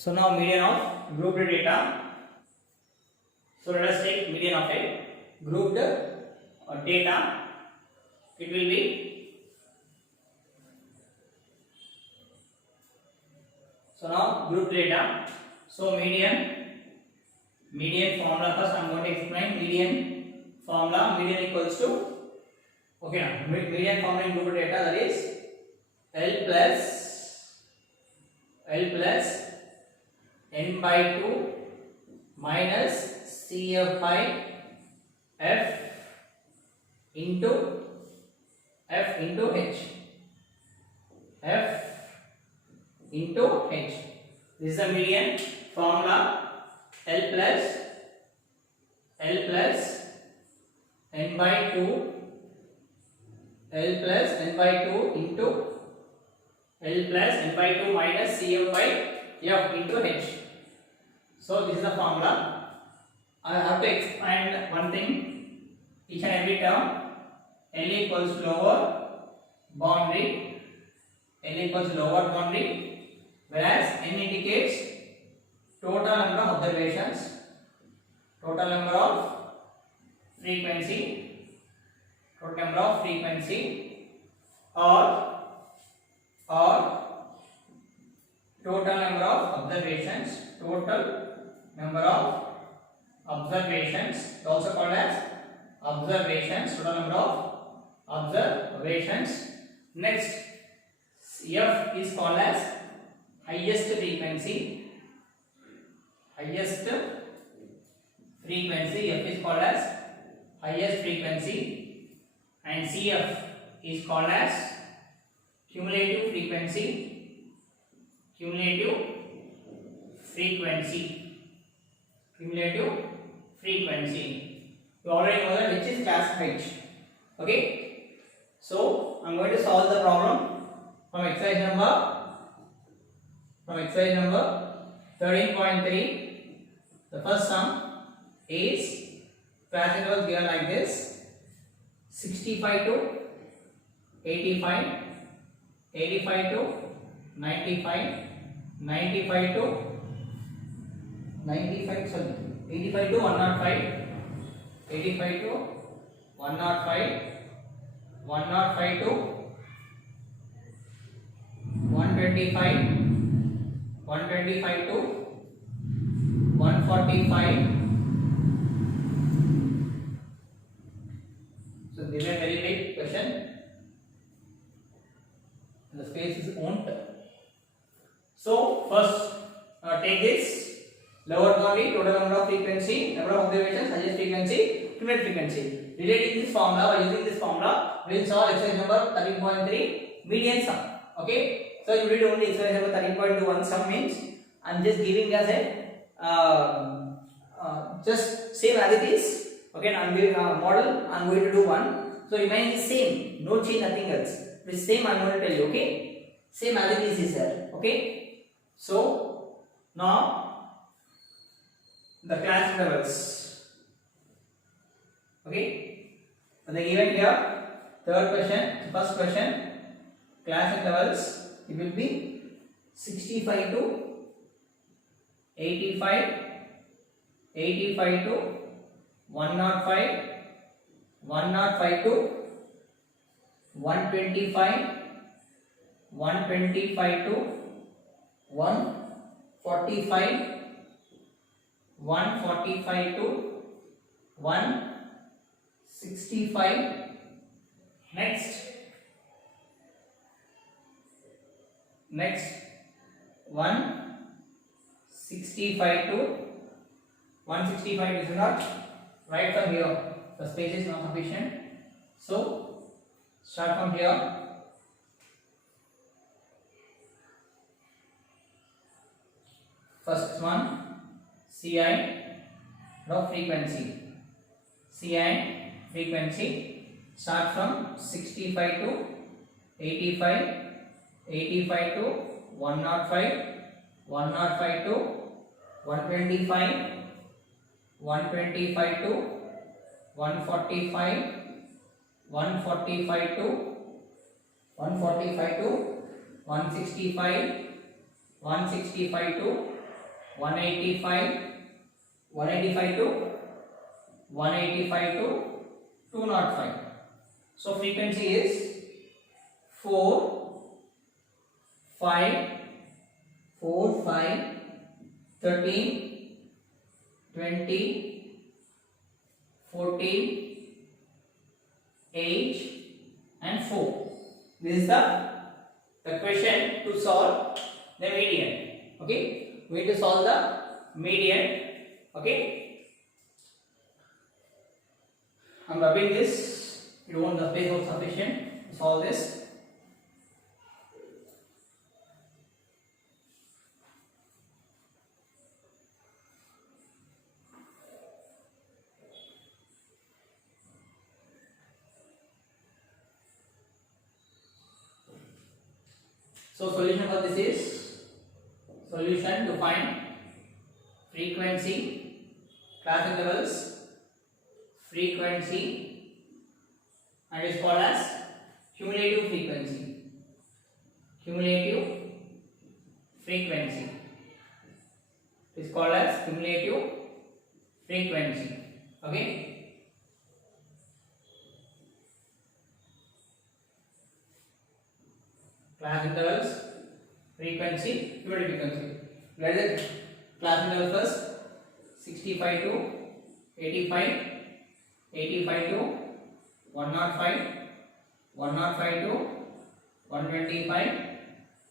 So now median of grouped data. So let us take median of a grouped data. It will be so now grouped data. So median formula first I am going to explain median formula. Median equals to median formula in grouped data, that is L plus n by 2 minus CF by F into H. F into H. This is the median formula. L plus n by 2 into L plus n by 2 minus CF by F into H. So this is the formula. I have to explain one thing, each and every term. L equals lower boundary, whereas n indicates total number of observations, total number of frequency, or total number of observations, also called as observations, total number of observations. Next, F is called as highest frequency. F is called as highest frequency, and CF is called as cumulative frequency. You already know that which is class H. Okay. So I am going to solve the problem from exercise number 13.3. The first sum is class interval given like this: 65 to 85, 85 to 95, 85 to 105, 85 to 105, 105 to 125, 125 to 145. So this is a very big question. The space is won't. So first take this lower boundary, total number of frequency, number of observations, highest frequency, cumulative frequency. Relating this formula, by using this formula, we will solve exercise number 13.3 median sum. Okay. So you read only exercise number 13.2 one sum means I am just giving as a just same as it is. Okay. I am giving a model. I am going to do one. So remain same, no change, nothing else. The same I am going to tell you. Okay. Same as it is there. Okay. So now the class intervals. Okay. So they given here first question, class intervals. It will be 65 to 85, 85 to 105, 105 to 125, 125 to 145, 145 to 165. Next 165 to 165 is not right from here. The space is not sufficient. So start from here. First one, CI frequency. Start from 65 to 85, 85 to 105, 105 to 125, 125 to 145, 145 to 165, 165 to 185, 185 to 185 to 205. So frequency is 4, 5, 4, 5, 13, 20, 14, 8 and 4. This is the question to solve the median. Okay, we need to solve the median. Okay, I'm rubbing this. You don't want the space not sufficient to solve this. So solution for this is solution to find frequency, class intervals, frequency, and is called as cumulative frequency. Cumulative frequency is called as cumulative frequency. Okay. Class intervals, frequency, cumulative frequency. Let us class interval first. 65 to 85, 85 to 105, 105 to 125,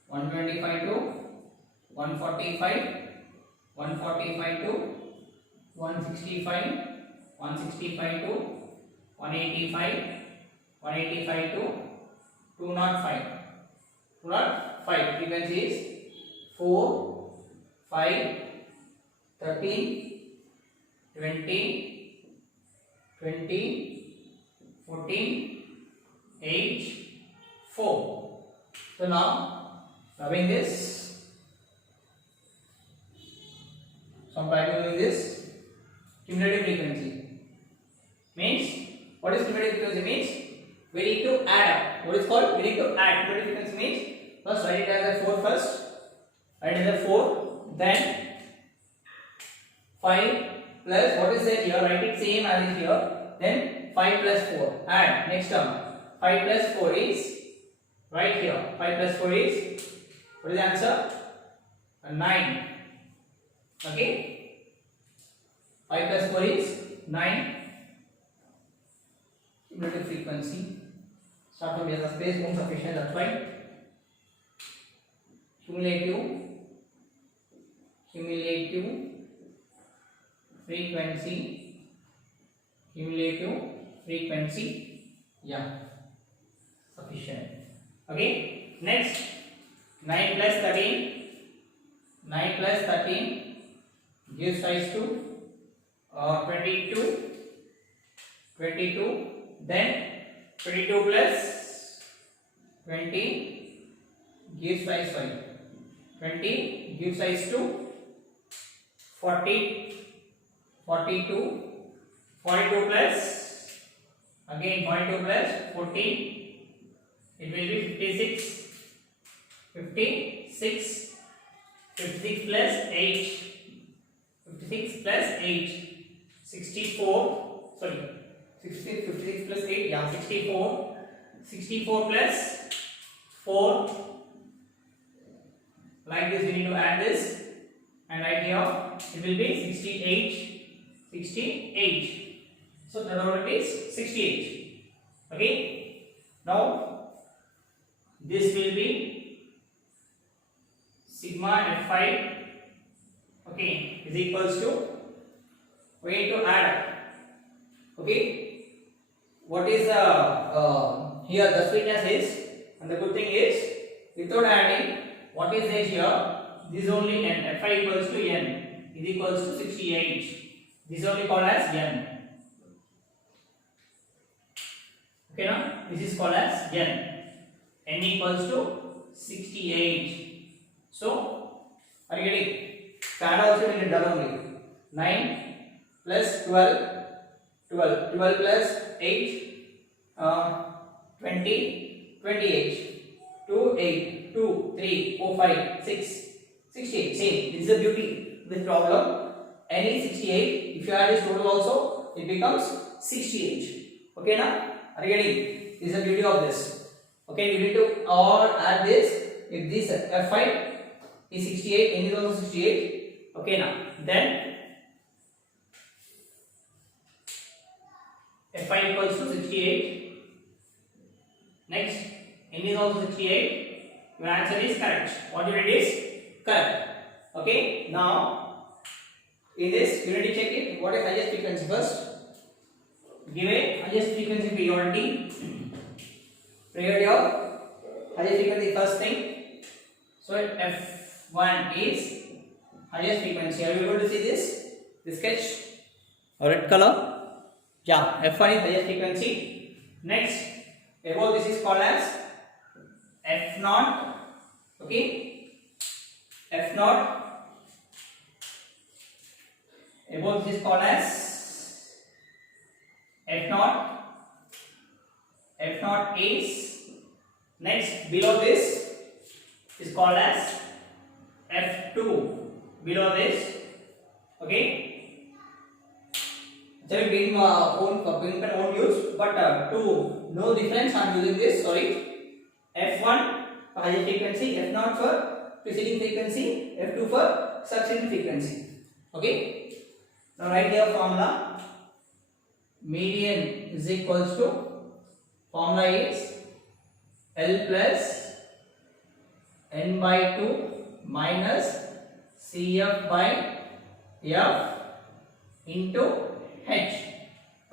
125 to 145, 145 to 165, 165 to 185, 185 to 205. 205. Frequency is 4, 5, 13, 20, 20, 14, 8, 4. So now rubbing this. So I'm trying to doing this. Cumulative frequency means, what is cumulative frequency means? We need to add up. What is called? We need to add. Cumulative frequency means, first write it as a 4 first. Write it as a 4. Then 5 plus, what is that here? Write it same as it here. Then 5 plus 4. Add. Next term. 5 plus 4 is right here. 5 plus 4 is, what is the answer? 9. Okay. 5 plus 4 is 9. Cumulative frequency. Start from here. The space won't sufficient. That's why. Cumulative frequency, cumulative frequency, yeah, sufficient. Okay, next 9 plus 13, 9 plus 13 gives rise to 22, 22, then 22 plus 20 gives rise to 20 gives rise to 40, 42, 42 plus, again 42 plus 14, it will be 56, 56, 56 plus 8, 56 plus 8, 64, sorry, 56 plus 8, yeah, 64, 64 plus 4, like this we need to add this, and right here it will be 68, 68. So the number is 68. Okay. Now this will be sigma F5. Okay, is equals to, we need to add. Okay. What is here the sweetness is, and the good thing is without adding, what is it here? This is only n. F5 equals to n is equals to 68. This is only called as n. Okay, now this is called as n. N equals to 68. So, are you getting? Add also in a double way. 9 plus 12, 12, 12 plus 8, 20, 28, 2, 8, 2, 3, 4, 5, 6, 68. Same. This is the beauty. this problem. N is 68. If you add this total also, it becomes 68. Okay, now are you getting? This is the beauty of this. Okay, you need to or add this. If this F5 is 68, N is also 68. Okay, now then F5 equals to 68. Next, N is also 68. Your answer is correct. What you did is correct. Okay, now in this you need to check it. What is highest frequency first? Give a highest frequency priority. Priority of highest frequency first thing. So F1 is highest frequency. Are you able to see this sketch? A red color. Yeah, F1 is highest frequency. Next, above this is called as F0. Okay, F0. Above this is called as F0. F0 is next. Below this is called as F2. Below this, okay. So being own use, but to no difference I am using this. Sorry, F1 for highest frequency, F0 for preceding frequency, F2 for succeeding frequency. Okay. Now write here formula. Median is equals to, formula is L plus N by 2 minus CF by F into H.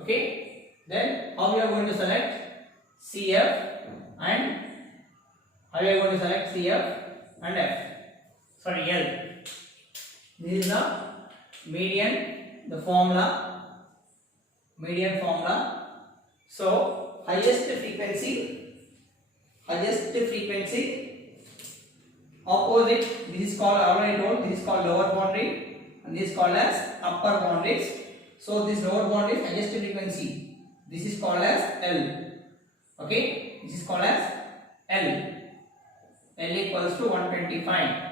Okay, then how we are going to select CF and how we are going to select CF and F? Sorry, L. This is the median, the formula, median formula. So highest frequency opposite. This is called, already told, this is called lower boundary and this is called as upper boundaries. So this lower boundary is highest frequency. This is called as L. Okay, this is called as L. L equals to 125.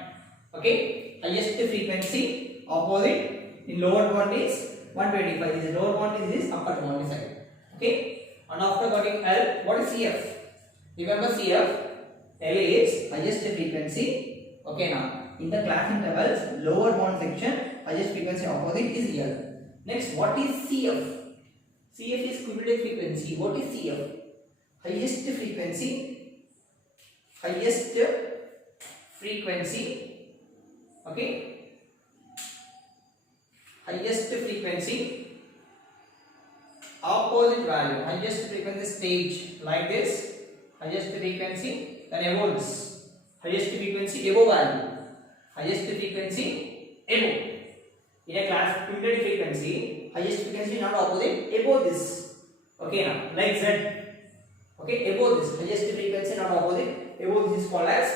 Okay, highest frequency opposite in lower boundary is 125. This is lower boundary, this is upper boundary side. Okay, and after getting L, what is CF? Remember CF, L is highest frequency. Okay, now in the class intervals, lower bound section, highest frequency opposite is L. Next, what is CF? CF is cumulative frequency. What is CF? Highest frequency. Highest frequency. Okay. Highest frequency. Opposite value. Highest frequency stage like this. Highest frequency. Then above this. Highest frequency above value. Highest frequency above. In a class cumulative frequency, highest frequency not opposite, above this. Okay, now like Z. Okay, above this highest frequency not opposite, above this is called as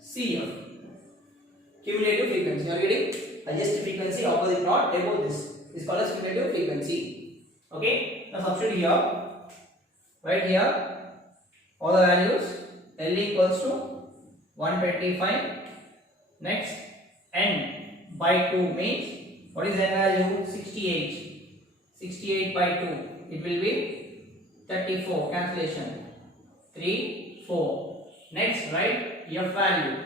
CF. Cumulative frequency. You are getting highest frequency opposite not above this is called as cumulative frequency. Okay, now substitute here. Right here, all the values. L equals to 125. Next, N by 2 means, what is N value? 68. 68 by 2. It will be 34. Cancellation. 3, 4. Next, write F value.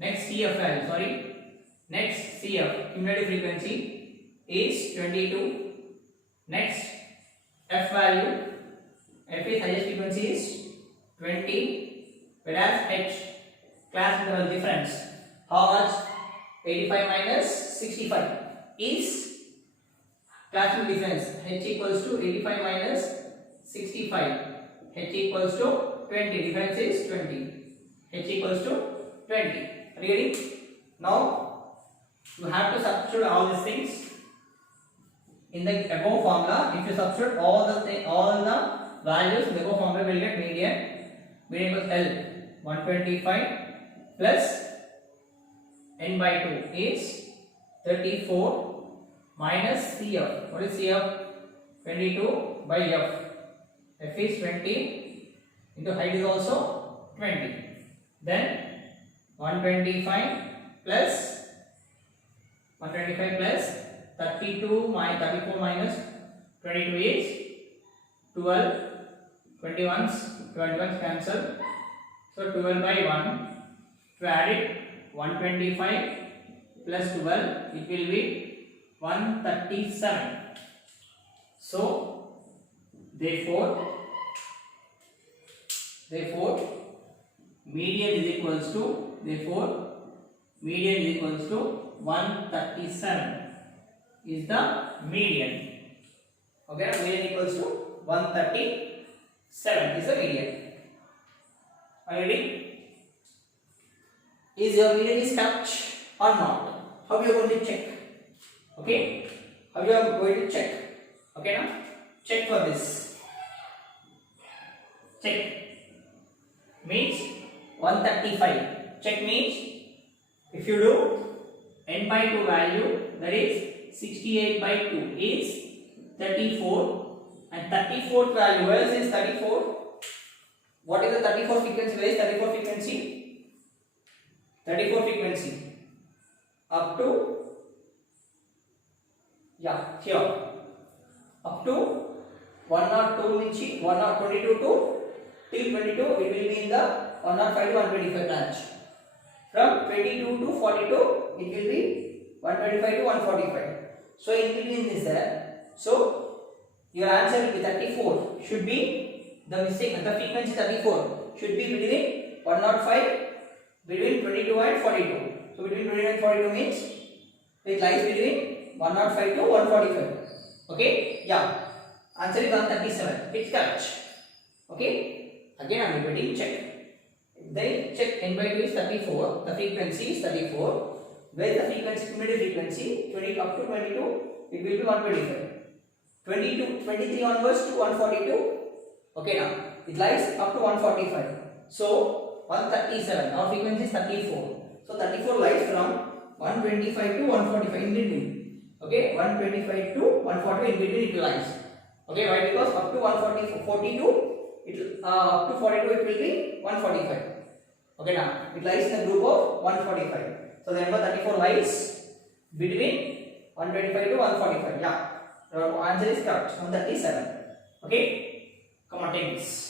Next, CF value. Sorry. Next, CF. Cumulative frequency is 22. Next, F value. F is highest frequency is 20. Whereas H, class interval difference. How much? 85 minus 65 is classical difference. H equals to 85 minus 65. H equals to 20. Difference is 20. H equals to 20. Ready? Now you have to substitute all these things in the above formula. If you substitute all the values in the above formula, will get median. Median equals L 125 plus N by 2 is 34 minus CF. What is CF? 22 by F. F is 20 into height is also 20. Then 125 plus 32 minus 34 minus 22 is 12. 21s cancel, so 12 by 1. To add it, 125 plus 12, it will be 137. So therefore median is equals to 137 is the median. Okay, median equals to 137 is the median. Are you ready? Is your median is correct or not? How you are going to check? Okay, how you are going to check? Okay, now check for this. Check means 135. Check means if you do n by 2 value, that is 68 by 2 is 34, and 34th value, where is 34? What is the 34 frequency? Where is 34 frequency? 34 frequency up to, yeah, here up to 102 నుంచి 122 to till 22, it will be in the 105 to 125 branch. From 22 to 42, it will be 125 to 145. So in between is there. So your answer will be 34. Should be the frequency 34 should be between 105, between 22 and 42. So between 22 and 42 means it lies between 105 to 145. Okay, yeah, answer is 137. It's correct. Okay, again I am repeating, check. Then check n by 2 is 34, the frequency is 34. Where the frequency, cumulative frequency 20 up to 22, it will be 125. 23 onwards to 142. Okay, now it lies up to 145. So 137, our frequency is 34. So 34 lies from 125 to 145 in between. Okay, 125 to 140 in between it lies. Okay, why? Because up to 42, up to 42 it will be 145. Okay, now it lies in the group of 145. So the number 34 lies between 125 to 145. Yeah, the answer is correct. 137. Okay, come on, take this.